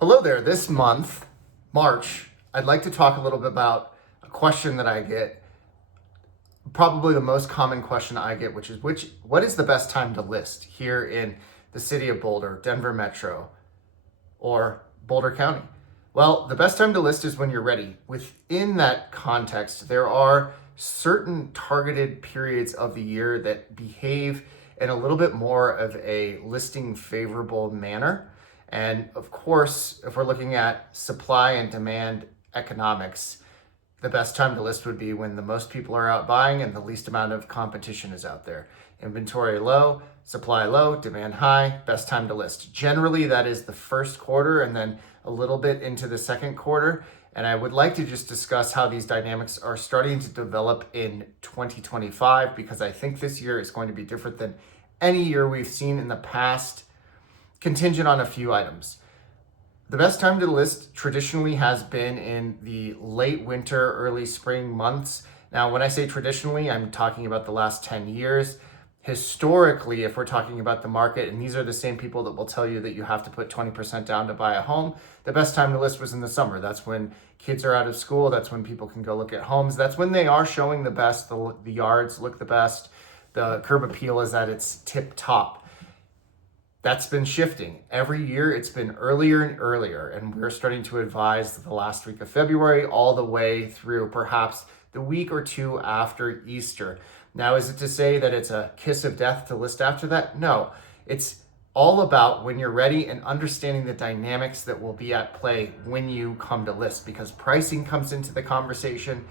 Hello there. This month, March, I'd like to talk a little bit about a question that I get, probably the most common question I get, which is what is the best time to list here in the city of Boulder, Denver Metro, or Boulder County? Well, the best time to list is when you're ready. Within that context, there are certain targeted periods of the year that behave in a little bit more of a listing favorable manner. And of course, if we're looking at supply and demand economics, the best time to list would be when the most people are out buying and the least amount of competition is out there. Inventory low, supply low, demand high, best time to list. Generally, that is the first quarter and then a little bit into the second quarter. And I would like to just discuss how these dynamics are starting to develop in 2025, because I think this year is going to be different than any year we've seen in the past, contingent on a few items. The best time to list traditionally has been in the late winter, early spring months. Now, when I say traditionally, I'm talking about the last 10 years. Historically, if we're talking about the market, and these are the same people that will tell you that you have to put 20% down to buy a home, the best time to list was in the summer. That's when kids are out of school. That's when people can go look at homes. That's when they are showing the best. The yards look the best. The curb appeal is at its tip top. That's been shifting. Every year it's been earlier and earlier, and we're starting to advise the last week of February all the way through perhaps the week or two after Easter. Now, is it to say that it's a kiss of death to list after that? No. It's all about when you're ready and understanding the dynamics that will be at play when you come to list, because pricing comes into the conversation,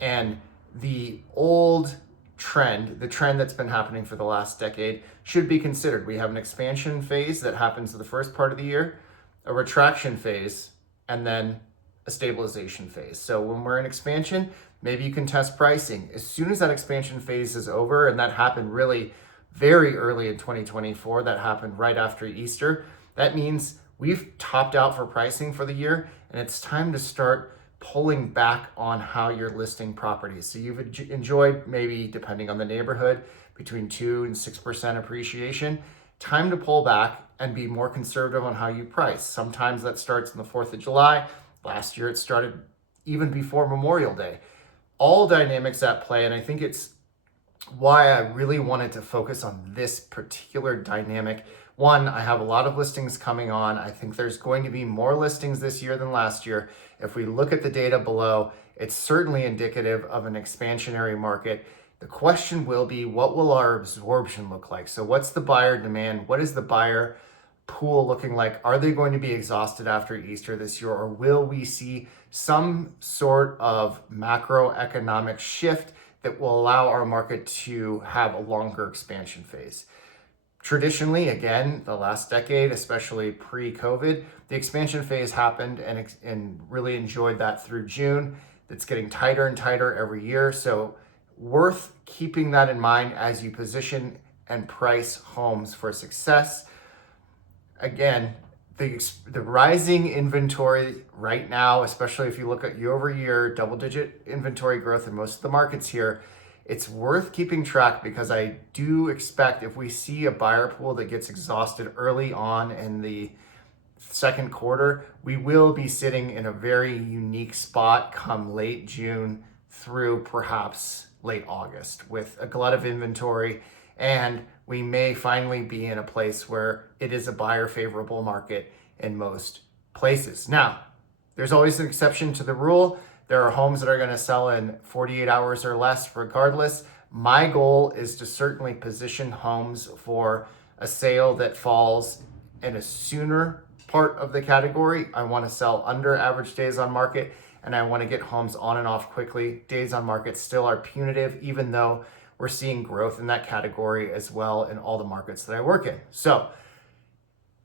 and the old trend, the trend that's been happening for the last decade, should be considered. We have an expansion phase that happens in the first part of the year, a retraction phase, and then a stabilization phase. So when we're in expansion, maybe you can test pricing. As soon as that expansion phase is over, and that happened really very early in 2024, that happened right after Easter, that means we've topped out for pricing for the year, and it's time to start pulling back on how you're listing properties. So you've enjoyed, maybe depending on the neighborhood, between 2 and 6% appreciation. Time to pull back and be more conservative on how you price. Sometimes that starts on the 4th of July. Last year it started even before Memorial Day. All dynamics at play, and I think it's why I really wanted to focus on this particular dynamic. One, I have a lot of listings coming on. I think there's going to be more listings this year than last year. If we look at the data below, it's certainly indicative of an expansionary market. The question will be, what will our absorption look like? So what's the buyer demand? What is the buyer pool looking like? Are they going to be exhausted after Easter this year, or will we see some sort of macroeconomic shift that will allow our market to have a longer expansion phase? Traditionally, again, the last decade, especially pre-COVID, the expansion phase happened and really enjoyed that through June. It's getting tighter and tighter every year. So worth keeping that in mind as you position and price homes for success. Again, the rising inventory right now, especially if you look at year over year, double-digit inventory growth in most of the markets here, it's worth keeping track, because I do expect if we see a buyer pool that gets exhausted early on in the second quarter, we will be sitting in a very unique spot come late June through perhaps late August with a glut of inventory, and we may finally be in a place where it is a buyer favorable market in most places. Now, there's always an exception to the rule. There are homes that are going to sell in 48 hours or less regardless. My goal is to certainly position homes for a sale that falls in a sooner part of the category. I want to sell under average days on market, and I want to get homes on and off quickly. Days on market still are punitive, even though we're seeing growth in that category as well in all the markets that I work in. So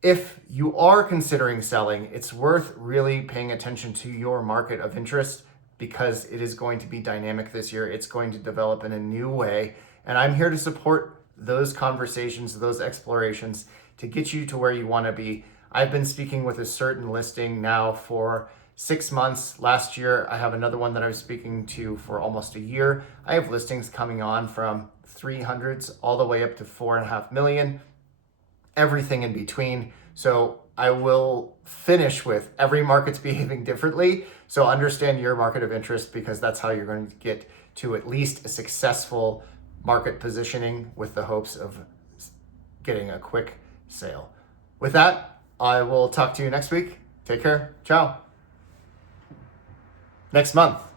if you are considering selling, it's worth really paying attention to your market of interest, because it is going to be dynamic this year. It's going to develop in a new way. And I'm here to support those conversations, those explorations, to get you to where you want to be. I've been speaking with a certain listing now for 6 months. Last year, I have another one that I was speaking to for almost a year. I have listings coming on from 300s all the way up to 4.5 million, everything in between. So I will finish with every market's behaving differently. So understand your market of interest, because that's how you're going to get to at least a successful market positioning with the hopes of getting a quick sale. With that, I will talk to you next week. Take care. Ciao. Next month.